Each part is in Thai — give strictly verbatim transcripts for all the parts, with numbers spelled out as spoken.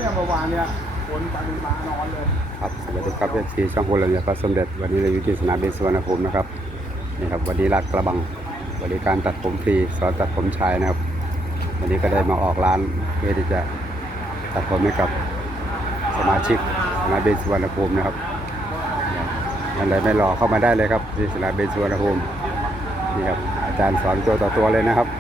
เนี่ยเมื่อวานเนี่ยฝนปริมาณนอนเลยครับสวัสดีครับเอฟซีช่องพลเรือนพระสมเด็จวันนี้เราอยู่ที่สนามบินสุวรรณภูมินะครับนี่ครับวันนี้ลาดกระบังบริการตัดผมฟรีสอนตัดผมชายนะครับวันนี้ก็ได้มาออกร้านเพื่อที่จะตัดผมให้กับสมาชิกสนามบินสุวรรณภูมินะครับท่านใดไม่รอเข้ามาได้เลยครับที่สนามบินสุวรรณภูมินี่ครับอาจารย์สอนตัวต่อตัวเลยนะครับ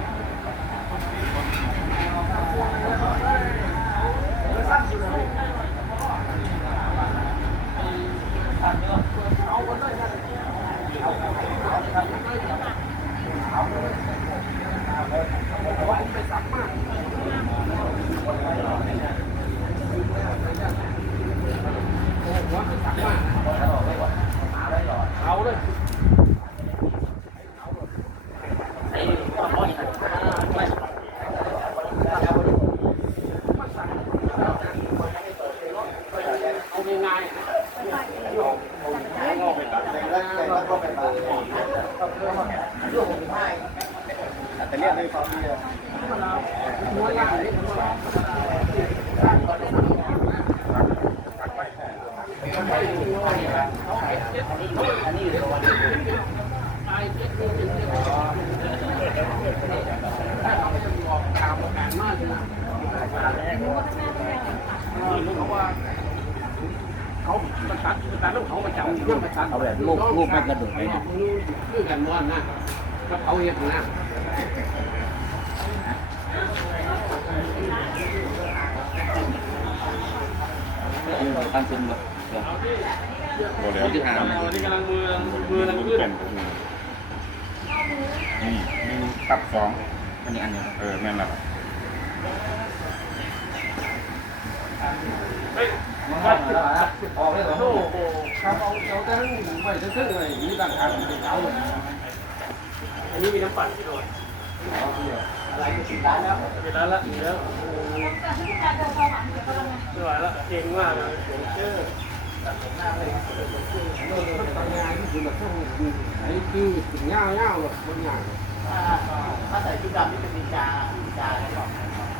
เอาเลยเอาง่ายๆแต่เรียกในความเดียวม้วนล่างนี่อันนี้อยู่วันนี้ถ้าเราไม่ออกตามโอกาสมากเลยเพราะว่าเขาประชันประชันแล้วเขาประจำเรื่องประชันเอาแบบลูกลูกไม่กระโดดไปนะเรื่องกันม้วนนะถ้าเขาเห็นนะตั้งเป็นแบบโมเดลที่หาวันนี้กำลังมือมือกำลังขึ้นนี่หนึ่งตับสองอันนี้อันเดียวเออแม่นละเฮ้ยออกเลยเหรอโอ้โหครับเอาเอาแต่ทั้งไม่ทั้งซึ่งเลยมีต่างทางเป็นเขาเลยอันนี้มีน้ำปั่นที่โดนอะไรก็ติดร้านแล้วติดร้านแล้วแล้วไม่ไหวแล้วเก่งมากเลยเชื่อทำงานที่คือแบบต้องไอ้คือถึงเงาเงาเลยบางอย่างถ้าใส่ชุดดำนี่เป็นนินจานินจาแล้วก็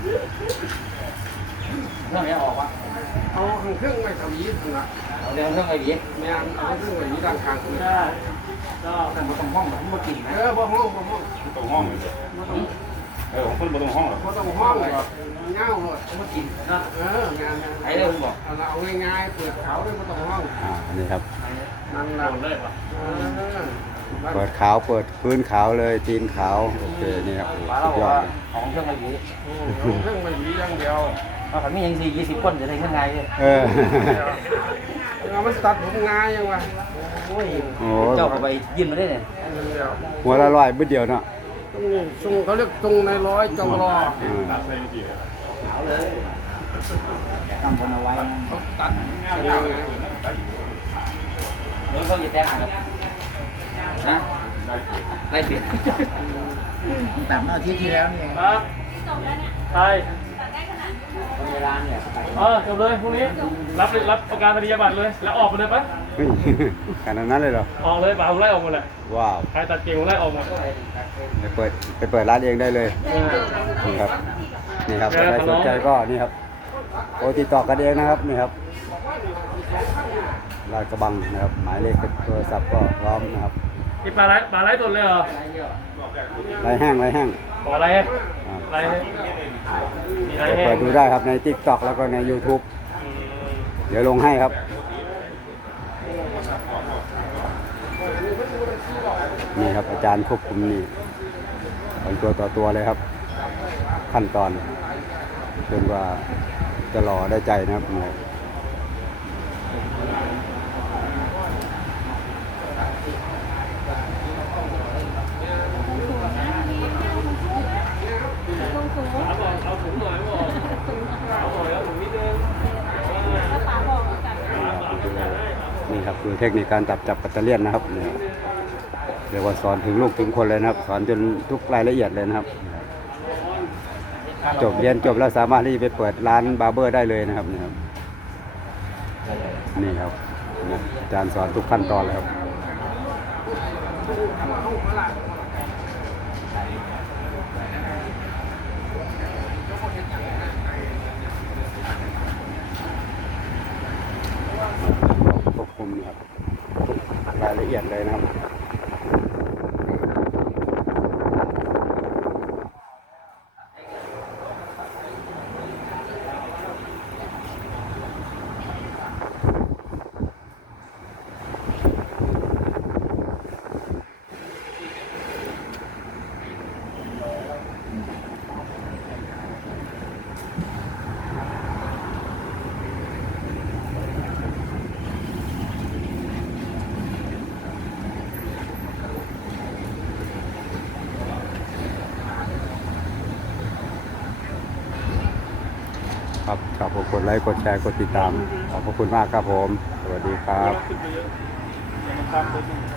เรื่องนี้ออกวะเอาเครื่องไม่ทำยีสต์นะเอาเรื่องเครื่องไอ้ยีสต์ไม่เอาเครื่องไอ้ยีสต์ด้านข้างไม่ได้ก็แต่มาตรงห้องแบบมากินนะเออบ่ห้องบ่ห้องตรงห้องเลยเออของคนบนตรงห้องเหรอบ่ตรงห้องเลยเงาเลยมากินนะเอองานไอ้เรื่องบอกเอาง่ายๆเปิดเขาด้วยมาตรงห้องอ่านี่ครับนั่งนั่งเลยป่ะเปิดขาวเปิดพื้นขาวเลยตีนขาวโอเคนี่ครับสุดยอดของเครื่องไอ้ยีเครื่องไอ้ยีอย่างเดียวเขามียังสี่ยี่สิบคนจะได้ยังไงเลยเออเราไม่ตัดผมง่ายยังวะโอ้ยเจ้าเขาไปยินมาได้เนี่ยหัวละร้อยบึ้ดเดียวเนาะตรงเขาเรียกตรงในร้อยจงรอเอาเลยทำคนเอาไว้เขาตัดง่ายๆเดี๋ยวเขาจะแต่งครับนะไล่เปลี่ยนแต่เมื่ออาทิตย์ที่แล้วนี่ครับใช่เวลาเนี่ยเออจบเลยพรุ่งนี้รับรับประกาศนียบัตรเลยแล้วออกไปเลยปะขนาดนั้นเลยเหรอออกเลยป่าไล่ออกหมดเลยว้าวใครตัดเก่งไล่ออกหมดไปเปิดไปเปิดร้านเองได้เลยนี่ครับนี่ครับใครสนใจก็นี่ครับโอติดต่อกันเองนะครับนี่ครับลาดกระบังนะครับหมายเลขโทรศัพท์ก็พร้อมนะครับนี่ปลาไหลปลาไหลตัวเลยเหรอไรแห้งไรแห้งขออะไรไรเปิดดูได้ครับใน ติ๊กต็อก แล้วก็ใน ยูทูบ เดี๋ยวลงให้ครับนี่ครับอาจารย์ควบคุมนี่เป็นตัวต่อตัวเลยครับ ขั้นตอนจนว่าจะหล่อได้ใจนะครับเนี่ยเอาถุงหน่อยบอกเอาหน่อยเอาถุงนิดนึงนี่ครับคือเทคนิคการจับจับปัตเตอร์เลียนนะครับเรียกว่าสอนถึงลูกถึงคนเลยนะครับสอนจนทุกรายละเอียดเลยนะครับ จบเรียนจบแล้วสามารถที่จะไปเปิดร้านบาร์เบอร์ได้เลยนะครับนี่ครับนี่ครับอาจารย์สอนทุกขั้นตอนเลยครับเอียดเลยนะครับครับขอบคุณกดไลค์กดแชร์กดติดตามขอบพระคุณมากครับผมสวัสดีครับขึ้นไปเยอะอย่ามาทำเลย